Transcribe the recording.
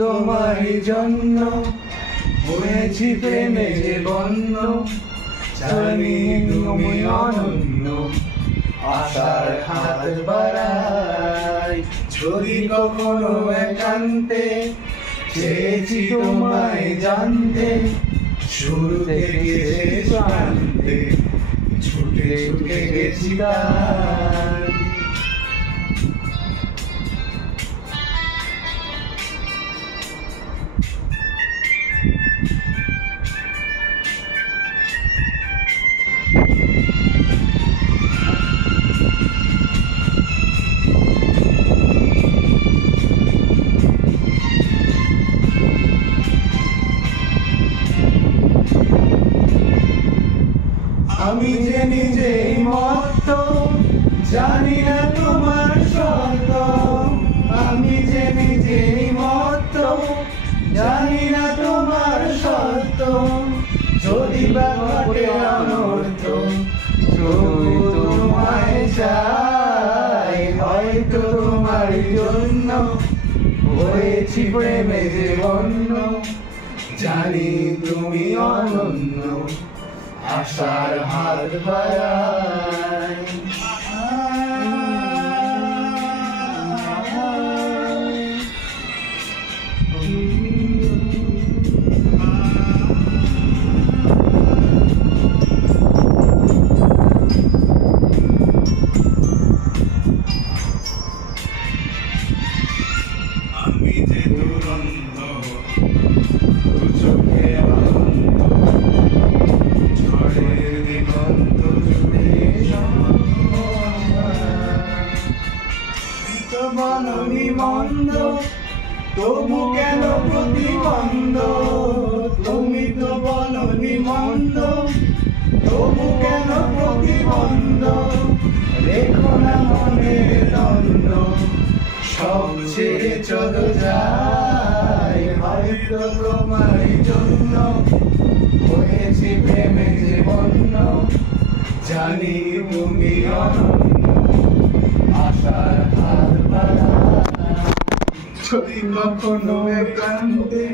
তোমার জন্য হয়েছি প্রেমে যে বন্য, জানি তুমি অনন্য, আশার হাত বাড়াই। যদি কখনো একান্তে চেয়েছি তোমায় জানতে, শুরু থেকে শেষ প্রান্তে ছুটে ছুটে গেছি তাই। আমি যে নিজেই মত্ত, জানি না তোমার শর্ত। আমি যে নিজেই মত্ত, জানি না তোমার শর্ত। যদি বা ঘটে অনর্থ, তবু তোমায় চাই। হয়তো তোমার জন্য হয়েছি প্রেমে যে বন্য, জানি তুমি অনন্য, আশার হাত বাড়াই। আমি যে দুরন্ত, দু চোখে অনন্ত, ঝড়ের দিগন্ত জুড়ে তো বলনি মন্দ, তবু কেন প্রতিবন্ধ। তুমি তো বলনি মন্দ, তবু কেন প্রতিবন্ধ। রেখো না মনের দ্বন্দ্ব, সব ছেড়ে চলো যাই। হয়তো তোমার জন্য হয়েছি প্রেমে যে বন্য, জানি তুমি অনন্য, আশার হাত বাড়াই। যদি কখনো একান্তে